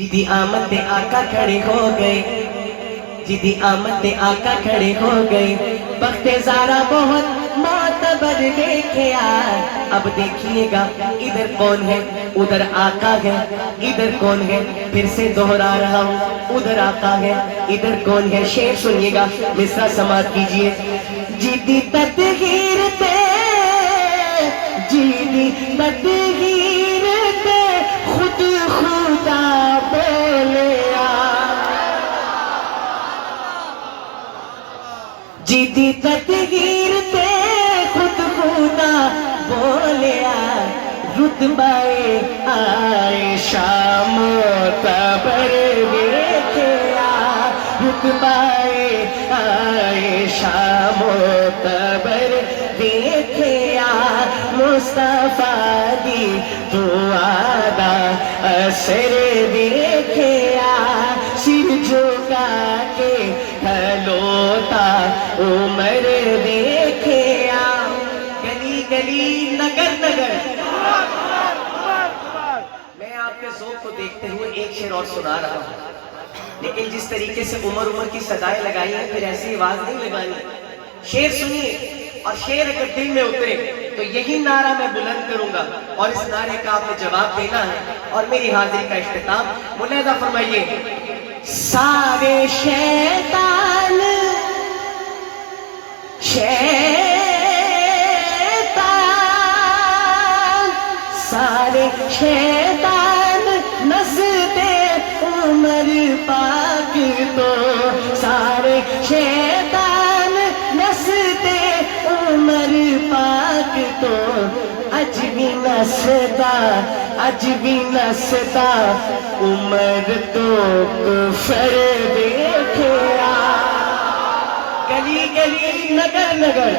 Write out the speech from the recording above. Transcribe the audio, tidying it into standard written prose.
جدی آمد آقا کھڑے ہو گئے، جدی آمد آقا کھڑے ہو گئے، بخت زارا بہت معتبر دیکھیا۔ اب دیکھیے گا ادھر کون ہے، ادھر آقا ہے، ادھر کون ہے، پھر سے دہرا رہا ہوں، ادھر آقا ہے، ادھر کون ہے۔ شعر سنیے گا، مصرع سماعت کیجئے۔ جدی تطہیر تے، جدی تطہیر تے خود خدا بولیا، جدی تطہیر تے خود خدا بولیا، رتبہ عائشہ معتبر دیکھیا، رتبہ عائشہ معتبر دیکھیا، مصطفیٰ دی دعا اثر دیکھیا، سر جھکا کے کھلوتا عمر دیکھیا، گلی گلی نگر نگر۔ میں آپ کے ذوق کو دیکھتے ہوئے ایک شعر اور سنا رہا ہوں، لیکن جس طریقے سے عمر کی صدائیں لگائی ہیں پھر ایسی آواز نہیں لگانی۔ شعر سنیے، اور شعر اگر دل میں اترے تو یہی نعرہ میں بلند کروں گا، اور اس نعرے کا آپ نے جواب دینا ہے، اور میری حاضری کا اختتام ملاحظہ فرمائیے۔ سارے شیطان سارے شیطان نزد عمر پاک تو، سارے شیطان نزد عمر پاک تو، اج بھی نستا، اج بھی نستا عمر تو کفر دیکھیا، گلی گلی نگر نگر۔